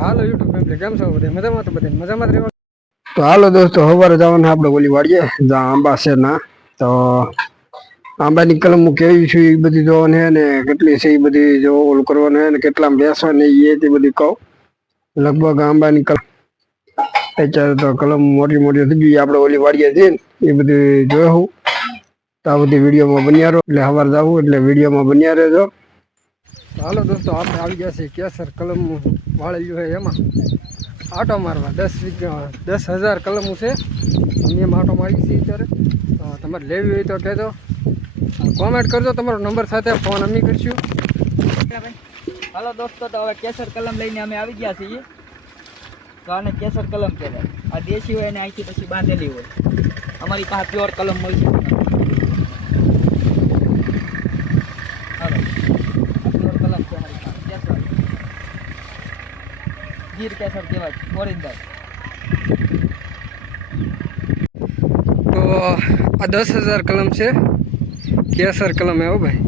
હાલો YouTube family કેમ છો બધા મજામાં? તો બધા મજામાં જ રહેવાનું. તો હાલો દોસ્તો સવારે જવાનું આપણે ઓલી વાડીએ જ્યાં આંબા છે ના તો આંબાની કલમ કેવી છે એ બધી જોવાની છે ને કેટલી છે એ બધી જો ઓલું કરવાનું છે ને કેટલામાં બેસવાની એ તે બધી કહું. લગભગ આંબાની કલમ અત્યારે તો કલમ મોટી મોટી થઈ ગઈ આપણે ઓલી વાડીએ જઈને એ બધી જોયું. તો આ બધી વિડીયોમાં બન્યા રહો એટલે સવાર જવું એટલે વિડીયોમાં બન્યા રહેજો. હાલો દોસ્તો આપણે આવી ગયા છીએ કેસર કલમ વાળેલું છે એમાં આટો મારવા 10,000 કલમો છે અમે એમ આટો મારી છીએ અત્યારે. તો તમારે લેવી હોય તો કહેજો, કોમેન્ટ કરજો, તમારો નંબર સાથે ફોન અમે કરીશું. હાલો દોસ્તો તો હવે કેસર કલમ લઈને અમે આવી ગયા છીએ. તો આને કેસર કલમ કહેવાય. આ દેશી હોય અને અહીંથી પછી બાંધેલી હોય. અમારી પાસે પ્યોર કલમ મળશે. હાલો પ્યોર કલમ છે અમારી પાસે કેસર. ગીર કેસર કહેવાય ઓરિજિનલ. તો આ 10,000 કલમ છે કેસર કલમ હો ભાઈ.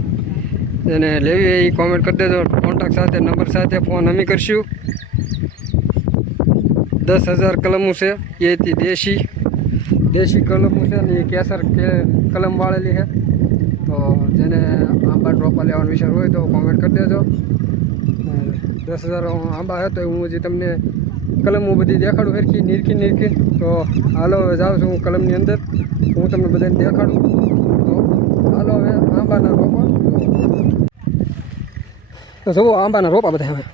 જેને લેવી એ કોમેન્ટ કરી દેજો, કોન્ટેક્ટ સાથે નંબર સાથે ફોન અમે કરીશું. 10,000 કલમો છે એથી દેશી કલમો છે ને એ કેસર કલમ વાળેલી છે. તો જેને આંબા રોપા લેવાનો વિચાર હોય તો કોમેન્ટ કરી દેજો. 10,000 આંબા છે તો હું હજી તમને કલમો બધી દેખાડું સરખી નીરખી. તો હાલો હવે જાઉં છું હું કલમની અંદર, હું તમને બધાને દેખાડું. તો હાલો હવે આંબાના રોપા તો જુઓ આંબાના રોપા બધા હવે